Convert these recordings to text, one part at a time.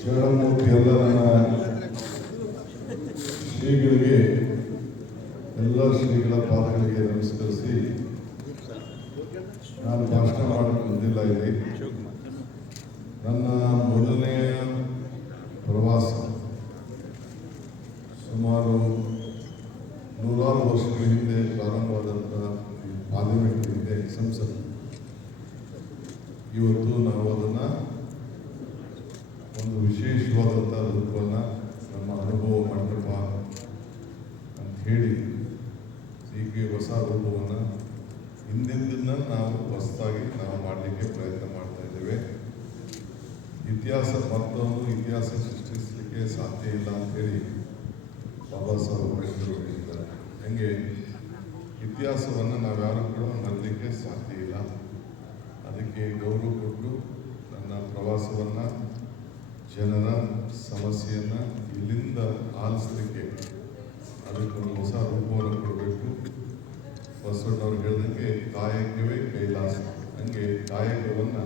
ಶರಣಮೂರ್ತಿ ಎಲ್ಲ ನನ್ನ ಶ್ರೀಗಳಿಗೆ ಎಲ್ಲ ಶ್ರೀಗಳ ಪಾದಗಳಿಗೆ ನಮಸ್ಕರಿಸಿ ನಾನು ಭಾಷಣ ಮಾಡಕ್ಕೆ ಬಂದಿಲ್ಲ ಇಲ್ಲಿ. ನನ್ನ ಮೊದಲನೆಯ ಪ್ರವಾಸ ಸುಮಾರು 100 ವರ್ಷಗಳ ಹಿಂದೆ ಪ್ರಾರಂಭವಾದಂಥ ಪಾರ್ಲಿಮೆಂಟ್ ಹಿಂದೆ ಸಂಸತ್, ಇವತ್ತು ನಾವು ಅದನ್ನು ಒಂದು ವಿಶೇಷವಾದಂಥ ರೂಪವನ್ನು ನಮ್ಮ ಅನುಭವ ಮಂಟಪ ಅಂತ ಹೇಳಿ ಹೀಗೆ ಹೊಸ ರೂಪವನ್ನು ಹಿಂದಿಂದನ್ನು ನಾವು ಹೊಸದಾಗಿ ನಾವು ಮಾಡಲಿಕ್ಕೆ ಪ್ರಯತ್ನ ಮಾಡ್ತಾ ಇದ್ದೇವೆ. ಮತ್ತೊಂದು ಇತಿಹಾಸ ಸೃಷ್ಟಿಸಲಿಕ್ಕೆ ಸಾಧ್ಯ ಇಲ್ಲ ಅಂತೇಳಿ ಬಾಬಾ ಸಾಹೇಬ್ ಅಂಬೇಡ್ಕರ್ ಹೇಳಿದ್ದಾರೆ. ಹಂಗೆ ಇತಿಹಾಸವನ್ನು ನಾವ್ಯಾರು ಕೂಡ ಮರಲಿಕ್ಕೆ ಸಾಧ್ಯ ಇಲ್ಲ. ಅದಕ್ಕೆ ಗೌರವ ಕೊಟ್ಟು ನನ್ನ ಪ್ರವಾಸವನ್ನು ಜನರ ಸಮಸ್ಯೆಯನ್ನು ಇಲ್ಲಿಂದ ಆಲಿಸಲಿಕ್ಕೆ ಅದಕ್ಕೊಂದು ಹೊಸ ರೂಪವನ್ನು ಕೊಡಬೇಕು. ಬಸವಣ್ಣವ್ರು ಹೇಳಿದಂಗೆ ಕಾಯಕವೇ ಕೈಲಾಸ. ಹಂಗೆ ಕಾಯಕವನ್ನು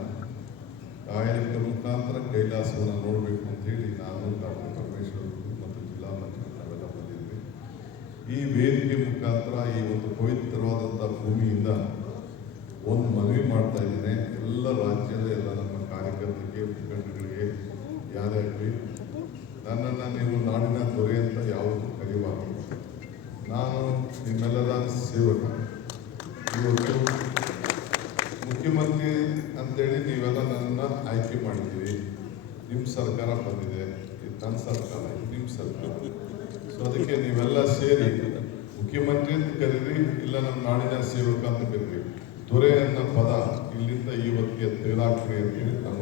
ಕಾಯಕ ಮುಖಾಂತರ ಕೈಲಾಸವನ್ನು ನೋಡಬೇಕು ಅಂತೇಳಿ ನಾನು ಡಾಕ್ಟರ್ ಪರಮೇಶ್ವರ್ ಮತ್ತು ಜಿಲ್ಲಾ ಮಂತ್ರಿ ನಾವೆಲ್ಲ ಬಂದಿದ್ವಿ. ಈ ವೇದಿಕೆ ಮುಖಾಂತರ ಈ ಒಂದು ಪವಿತ್ರವಾದಂಥ ಭೂಮಿಯಿಂದ ಒಂದು ಮನವಿ ಮಾಡ್ತಾ ಇದ್ದೇನೆ. ಎಲ್ಲ ರಾಜ್ಯದ ಎಲ್ಲ ನಮ್ಮ ಕಾರ್ಯಕರ್ತರಿಗೆ, ಮುಖಂಡರಿಗೆ, ಯಾರ್ಯಾರಿಗೆ ನನ್ನನ್ನು ನೀವು ನಾಡಿನ ದೊರೆ ಅಂತ ಯಾವತ್ತೂ ಕರೆಯಬಾರದು. ನಾನು ನಿಮ್ಮೆಲ್ಲರ ಸೇವಕ. ಇವತ್ತು ಮುಖ್ಯಮಂತ್ರಿ ಅಂತೇಳಿ ನೀವೆಲ್ಲ ನನ್ನನ್ನು ಆಯ್ಕೆ ಮಾಡಿದ್ದೀವಿ. ನಿಮ್ಮ ಸರ್ಕಾರ ಬಂದಿದೆ, ಇದು ನನ್ನ ಸರ್ಕಾರ, ಇದು ನಿಮ್ಮ ಸರ್ಕಾರ. ಸೊ ಅದಕ್ಕೆ ನೀವೆಲ್ಲ ಸೇರಿ ಮುಖ್ಯಮಂತ್ರಿ ಅಂತ ಕರೀರಿ, ಇಲ್ಲ ನಮ್ಮ ನಾಡಿನ ಸೇವಕ ಅಂತ ಕರೀರಿ. ದೊರೆ ಅನ್ನೋ ಪದ ಇಲ್ಲಿಂದ ಇವತ್ತಿಗೆ ತೆಗೆದಾಕ್ರಿ ಅಂತೇಳಿ ನಮ್ಮ